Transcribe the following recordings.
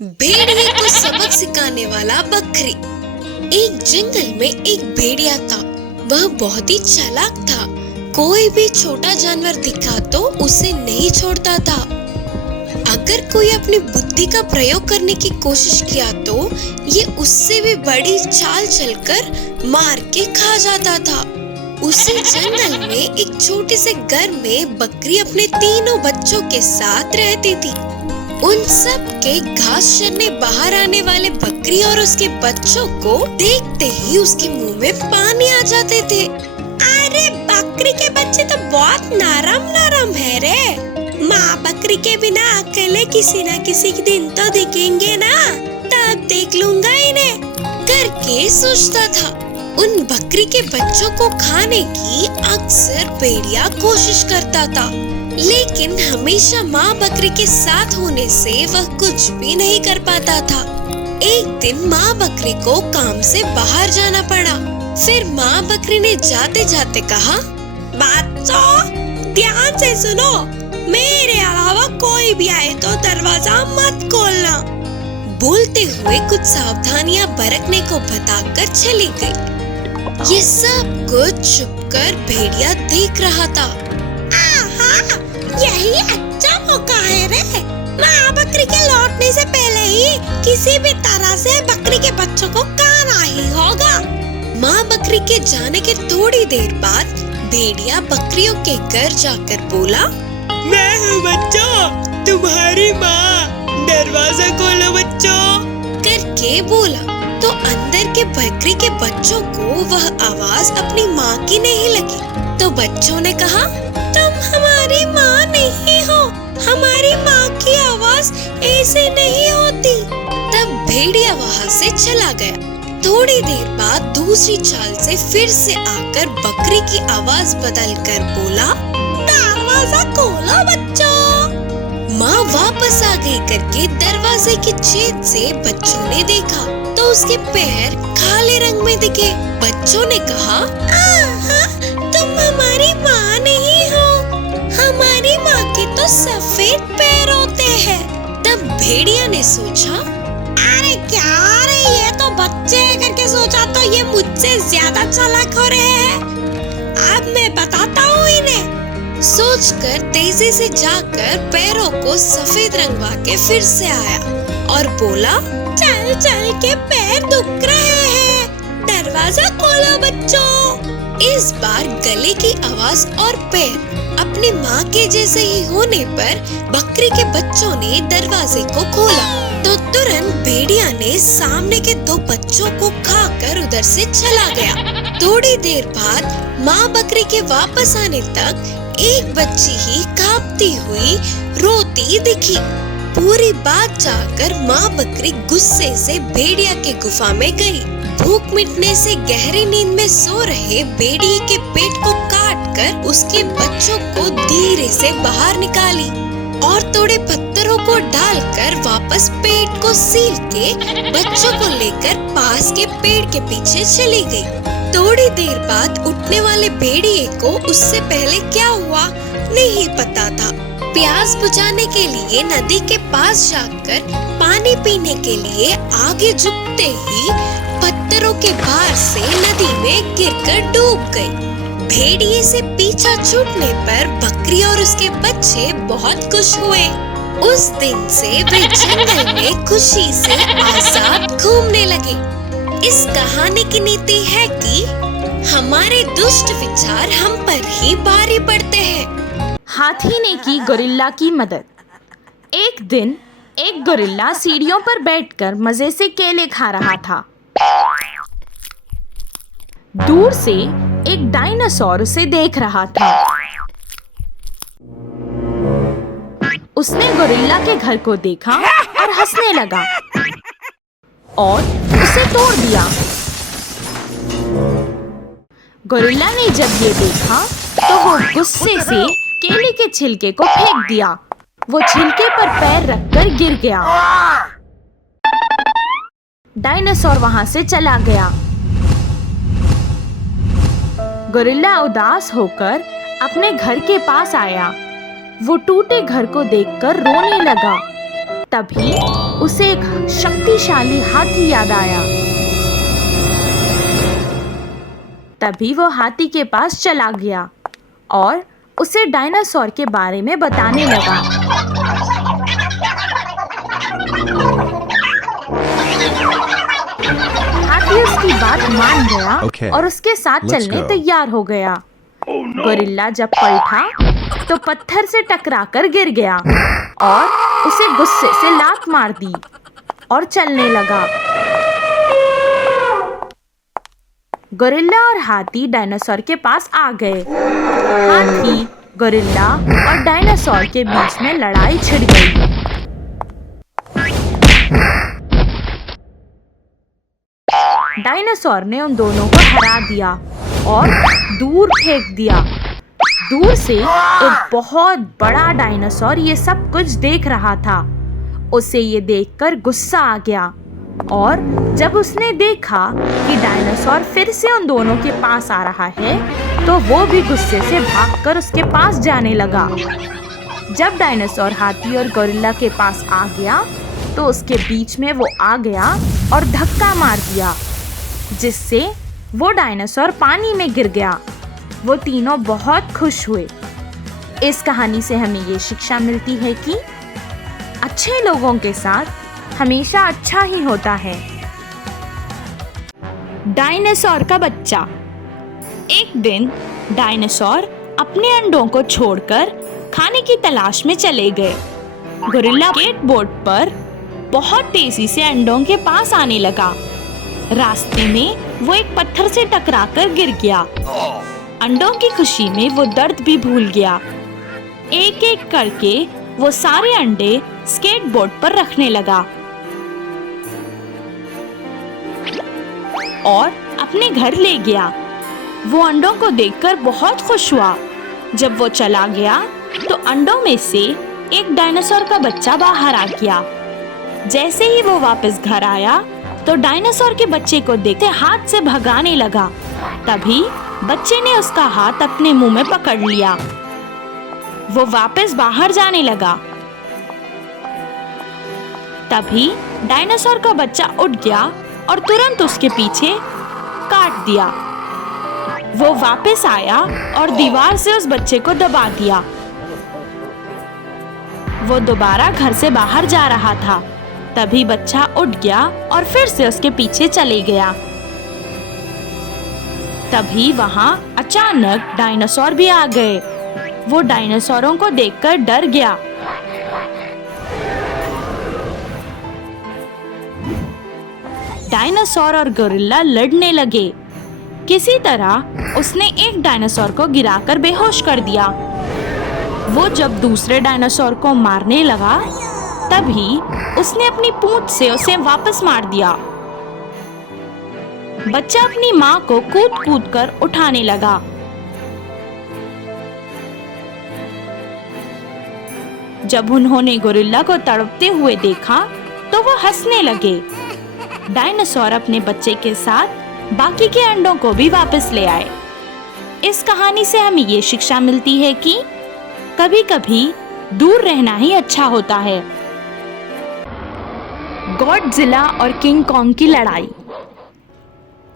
भेड़िए को सबक सिखाने वाला बकरी। एक जंगल में एक भेड़िया था। वह बहुत ही चालाक था। कोई भी छोटा जानवर दिखा तो उसे नहीं छोड़ता था। अगर कोई अपनी बुद्धि का प्रयोग करने की कोशिश किया तो ये उससे भी बड़ी चाल चलकर मार के खा जाता था। उसी जंगल में एक छोटे से घर में बकरी अपने तीनों बच्चों के साथ रहती थी। उन सब के घास चरने बाहर आने वाले बकरी और उसके बच्चों को देखते ही उसके मुंह में पानी आ जाते थे। अरे बकरी के बच्चे तो बहुत नरम नरम है रे। माँ बकरी के बिना अकेले किसी न किसी दिन तो दिखेंगे ना, तब देख लूंगा इन्हें करके सोचता था। उन बकरी के बच्चों को खाने की अक्सर भेड़िया कोशिश करता था, लेकिन हमेशा माँ बकरी के साथ होने से वह कुछ भी नहीं कर पाता था। एक दिन माँ बकरी को काम से बाहर जाना पड़ा। फिर माँ बकरी ने जाते जाते कहा, बच्चों ध्यान से सुनो, मेरे अलावा कोई भी आए तो दरवाजा मत खोलना। बोलते हुए कुछ सावधानियां बरतने को बताकर चली गई। ये सब कुछ छुपकर भेड़िया देख रहा था। यही अच्छा मौका है रे। माँ बकरी के लौटने से पहले ही किसी भी तरह से बकरी के बच्चों को खाना ही होगा। माँ बकरी के जाने के थोड़ी देर बाद भेड़िया बकरियों के घर जाकर बोला, मैं हूँ बच्चों, तुम्हारी माँ, दरवाजा खोलो बच्चों करके बोला। तो अंदर के बकरी के बच्चों को वह आवाज अपनी माँ की नहीं लगी। तो बच्चों ने कहा, तुम हमारी माँ नहीं हो, हमारी माँ की आवाज ऐसे नहीं होती। तब भेड़िया वहाँ से चला गया। थोड़ी देर बाद दूसरी चाल से फिर से आकर बकरी की आवाज बदलकर बोला, दरवाजा खोलो बच्चों। माँ वापस आ गई करके दरवाजे के छेद से बच्चों ने देखा तो उसके पैर काले रंग में दिखे। बच्चों ने कहा, तुम हमारी माँ नहीं हो, हमारी माँ के तो सफेद पैर होते हैं। तब भेड़िया ने सोचा, अरे क्या रे, ये तो बच्चे करके सोचा तो ये मुझसे ज्यादा चालाक हो रहे हैं। अब मैं बताता हूँ इन्हें। सोचकर तेजी से जाकर पैरों को सफेद रंगवा के फिर से आया और बोला, चल चल के पैर दुख रहे हैं, दरवाजा खोलो बच्चों। इस बार गले की आवाज और पैर अपनी माँ के जैसे ही होने पर बकरी के बच्चों ने दरवाजे को खोला। तो तुरंत भेड़िया ने सामने के दो बच्चों को खाकर उधर से चला गया। थोड़ी देर बाद माँ बकरी के वापस आने तक एक बच्ची ही कांपती हुई रोती दिखी। पूरी बात जानकर माँ बकरी गुस्से से भेड़िया के गुफा में गई। भूख मिटने से गहरी नींद में सो रहे भेड़िए के पेट को काटकर उसके बच्चों को धीरे से बाहर निकाली और थोड़े पत्थरों को डालकर वापस पेट को सील के बच्चों को लेकर पास के पेड़ के पीछे चली गई। थोड़ी देर बाद उठने वाले भेड़िए को उससे पहले क्या हुआ नहीं पता था। प्यास बुझाने के लिए नदी के पास जाकर पानी पीने के लिए आगे झुकते ही पत्थरों के भार से नदी में गिरकर डूब गई। भेड़िए से पीछा छूटने पर बकरी और उसके बच्चे बहुत खुश हुए। उस दिन से वे जंगल में खुशी से आजाद घूमने लगे। इस कहानी की नीति है कि हमारे दुष्ट विचार हम पर ही भारी पड़ते हैं। हाथी ने की गोरिल्ला की मदद। एक दिन एक गोरिल्ला सीढ़ियों पर बैठकर मजे से केले खा रहा था। दूर से एक डायनासोर उसे देख रहा था। उसने गोरिल्ला के घर को देखा और हंसने लगा और उसे तोड़ दिया। गोरिल्ला ने जब ये देखा तो वो गुस्से से केले के छिलके को फेंक दिया। वो छिलके पर पैर रखकर गिर गया। डायनासोर वहां से चला गया। गोरिल्ला उदास होकर अपने घर के पास आया। वो टूटे घर को देखकर रोने लगा। तभी उसे एक शक्तिशाली हाथी याद आया। तभी वो हाथी के पास चला गया और उसे डायनासोर के बारे में बताने लगा। हाथी उसकी बात मान गया और उसके साथ चलने तैयार हो गया। गोरिल्ला जब पलटा तो पत्थर से टकराकर गिर गया और उसे गुस्से से लात मार दी और चलने लगा। गोरिल्ला और हाथी डायनासोर के पास आ गए। हाथी, गोरिल्ला और डायनासोर के बीच में लड़ाई छिड़ गई। डायनासोर ने उन दोनों को हरा दिया और दूर फेंक दिया। दूर से एक बहुत बड़ा डायनासोर ये सब कुछ देख रहा था। उसे ये देखकर गुस्सा आ गया और जब उसने देखा कि डायनासोर फिर से उन दोनों के पास आ रहा है तो वो भी गुस्से से भागकर उसके पास जाने लगा। जब डायनासोर हाथी और गोरिल्ला के पास आ गया तो उसके बीच में वो आ गया और धक्का मार दिया, जिससे वो डायनासोर पानी में गिर गया। वो तीनों बहुत खुश हुए। इस कहानी से हमें ये शिक्षा मिलती है कि अच्छे लोगों के साथ हमेशा अच्छा ही होता है। डायनासोर का बच्चा। एक दिन डायनासोर अपने अंडों को छोड़कर खाने की तलाश में चले गए। गोरिल्ला स्केटबोर्ड पर बहुत तेजी से अंडों के पास आने लगा। रास्ते में वो एक पत्थर से टकराकर गिर गया। अंडों की खुशी में वो दर्द भी भूल गया। एक एक करके वो सारे अंडे स्केटबोर्ड पर रखने लगा और अपने घर ले गया। वो अंडों को देखकर बहुत खुश हुआ। जब वो चला गया तो अंडों में से एक डायनासोर का बच्चा बाहर आ गया। जैसे ही वो वापस घर आया तो डायनासोर के बच्चे को देखते हाथ से भगाने लगा। तभी बच्चे ने उसका हाथ अपने मुंह में पकड़ लिया। वो वापस बाहर जाने लगा। तभी डायनासोर का बच्चा उठ गया और तुरंत उसके पीछे काट दिया। वो वापस आया और दीवार से उस बच्चे को दबा दिया। वो दोबारा घर से बाहर जा रहा था। तभी बच्चा उठ गया और फिर से उसके पीछे चले गया। तभी वहां अचानक डायनासोर भी आ गए। वो डायनासोरों को देखकर डर गया। डायनासोर और गोरिल्ला लड़ने लगे। किसी तरह उसने एक डायनासोर को गिराकर बेहोश कर दिया। वो जब दूसरे डायनासोर को मारने लगा तभी उसने अपनी पूंछ से उसे वापस मार दिया। बच्चा अपनी माँ को कूद कूद कर उठाने लगा। जब उन्होंने गोरिल्ला को तड़पते हुए देखा तो वो हंसने लगे। डायनासोर अपने बच्चे के साथ बाकी के अंडों को भी वापस ले आए। इस कहानी से हमें ये शिक्षा मिलती है कि कभी-कभी दूर रहना ही अच्छा होता है। गॉडजिला और किंग कॉन्ग की लड़ाई।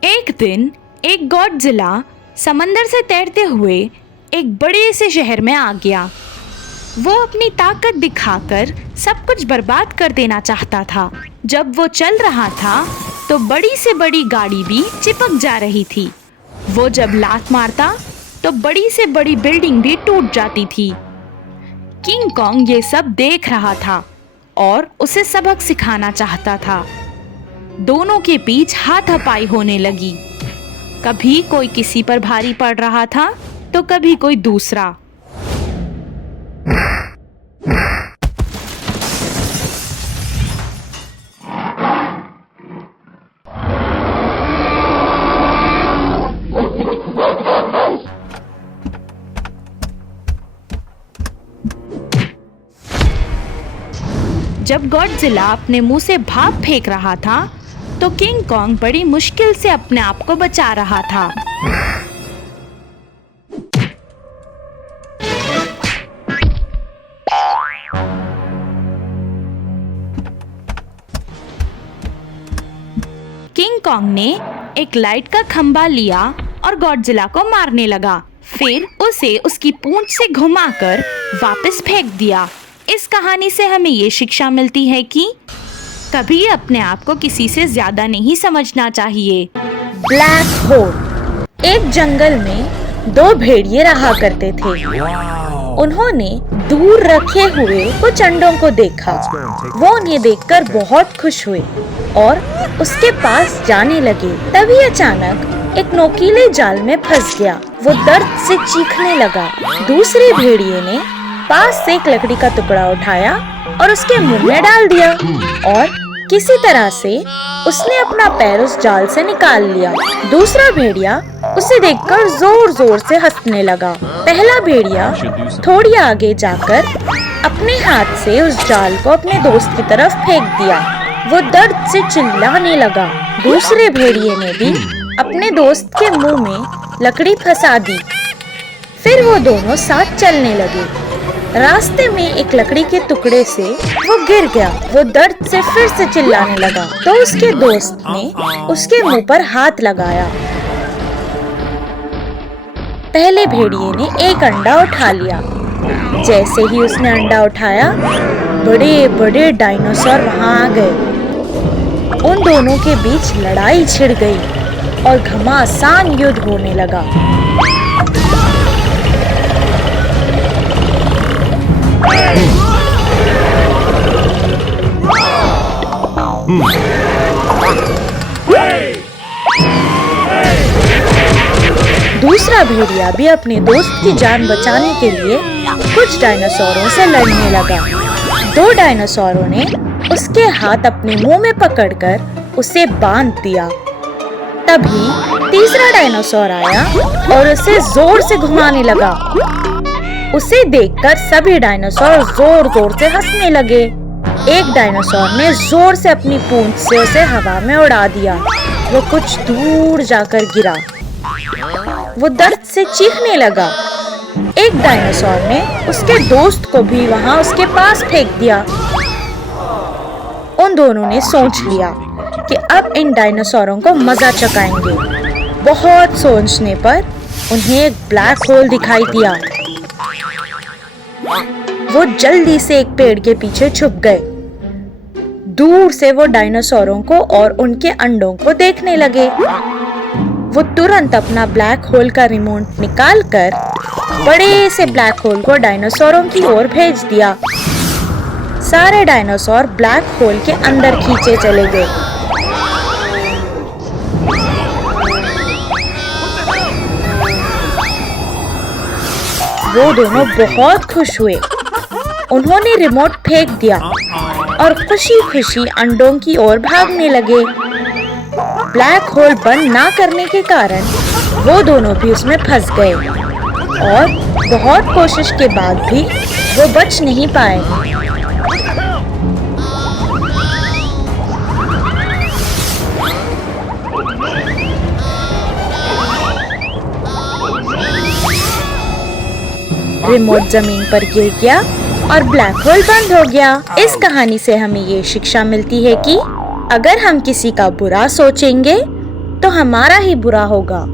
एक दिन एक गॉडजिला समंदर से तैरते हुए एक बड़े से शहर में आ गया। वो अपनी ताकत दिखाकर सब कुछ बर्बाद कर देना चाहता था। जब वो चल रहा था तो बड़ी से बड़ी गाड़ी भी चिपक जा रही थी। वो जब लात मारता तो बड़ी से बड़ी बिल्डिंग भी टूट जाती थी। किंग कॉन्ग ये सब देख रहा था और उसे सबक सिखाना चाहता था। दोनों के बीच हाथापाई होने लगी। कभी कोई किसी पर भारी पड़ रहा था तो कभी कोई दूसरा। जब गॉडजिला अपने मुंह से भाप फेंक रहा था तो किंग कॉन्ग बड़ी मुश्किल से अपने आप को बचा रहा था। किंग कॉन्ग ने एक लाइट का खंबा लिया और गॉडजिला को मारने लगा। फिर उसे उसकी पूंछ से घुमाकर वापस फेंक दिया। इस कहानी से हमें ये शिक्षा मिलती है कि कभी अपने आप को किसी से ज्यादा नहीं समझना चाहिए। Black hole. एक जंगल में दो भेड़िए रहा करते थे। उन्होंने दूर रखे हुए कुछ अंडों को देखा। वो उन्हें देखकर बहुत खुश हुए और उसके पास जाने लगे। तभी अचानक एक नोकीले जाल में फंस गया। वो दर्द से चीखने लगा। दूसरे भेड़िए ने पास से एक लकड़ी का टुकड़ा उठाया और उसके मुंह में डाल दिया और किसी तरह से उसने अपना पैर उस जाल से निकाल लिया। दूसरा भेड़िया उसे देखकर जोर जोर से हंसने लगा। पहला भेड़िया थोड़ी आगे जाकर अपने हाथ से उस जाल को अपने दोस्त की तरफ फेंक दिया। वो दर्द से चिल्लाने लगा। दूसरे भेड़िए ने भी अपने दोस्त के मुंह में लकड़ी फंसा दी। फिर वो दोनों साथ चलने लगे। रास्ते में एक लकड़ी के टुकड़े से वो गिर गया। वो दर्द से फिर से चिल्लाने लगा तो उसके दोस्त ने उसके मुंह पर हाथ लगाया। पहले भेड़िए ने एक अंडा उठा लिया। जैसे ही उसने अंडा उठाया, बड़े बड़े डायनासोर वहां आ गए। उन दोनों के बीच लड़ाई छिड़ गई और घमासान युद्ध होने लगा। दूसरा भेड़िया भी अपने दोस्त की जान बचाने के लिए कुछ डायनासोरों से लड़ने लगा। दो डायनासोरों ने उसके हाथ अपने मुंह में पकड़कर उसे बांध दिया। तभी तीसरा डायनासोर आया और उसे जोर से घुमाने लगा। उसे देखकर सभी डायनासोर जोर जोर से हंसने लगे। एक डायनासोर ने जोर से अपनी पूंछ से उसे हवा में उड़ा दिया। वो कुछ दूर जाकर गिरा। वो दर्द से चीखने लगा। एक डायनासोर ने उसके दोस्त को भी वहां उसके पास फेंक दिया। उन दोनों ने सोच लिया कि अब इन डायनासोरों को मजा चखाएंगे। बहुत सोचने पर उन्हें एक ब्लैक होल दिखाई दिया। वो जल्दी से एक पेड़ के पीछे छुप गए। दूर से वो डायनासोरों को और उनके अंडों को देखने लगे। वो तुरंत अपना ब्लैक होल का रिमोट निकालकर बड़े से ब्लैक होल को डायनासोरों की ओर भेज दिया। सारे डायनासोर ब्लैक होल के अंदर खींचे चले गए। वो दोनों बहुत खुश हुए। उन्होंने रिमोट फेंक दिया और खुशी खुशी अंडों की ओर भागने लगे। ब्लैक होल बंद ना करने के कारण वो दोनों भी उसमें फंस गए और बहुत कोशिश के बाद भी वो बच नहीं पाए। रिमोट जमीन पर गिर गया और ब्लैक होल बंद हो गया। इस कहानी से हमें ये शिक्षा मिलती है कि अगर हम किसी का बुरा सोचेंगे तो हमारा ही बुरा होगा।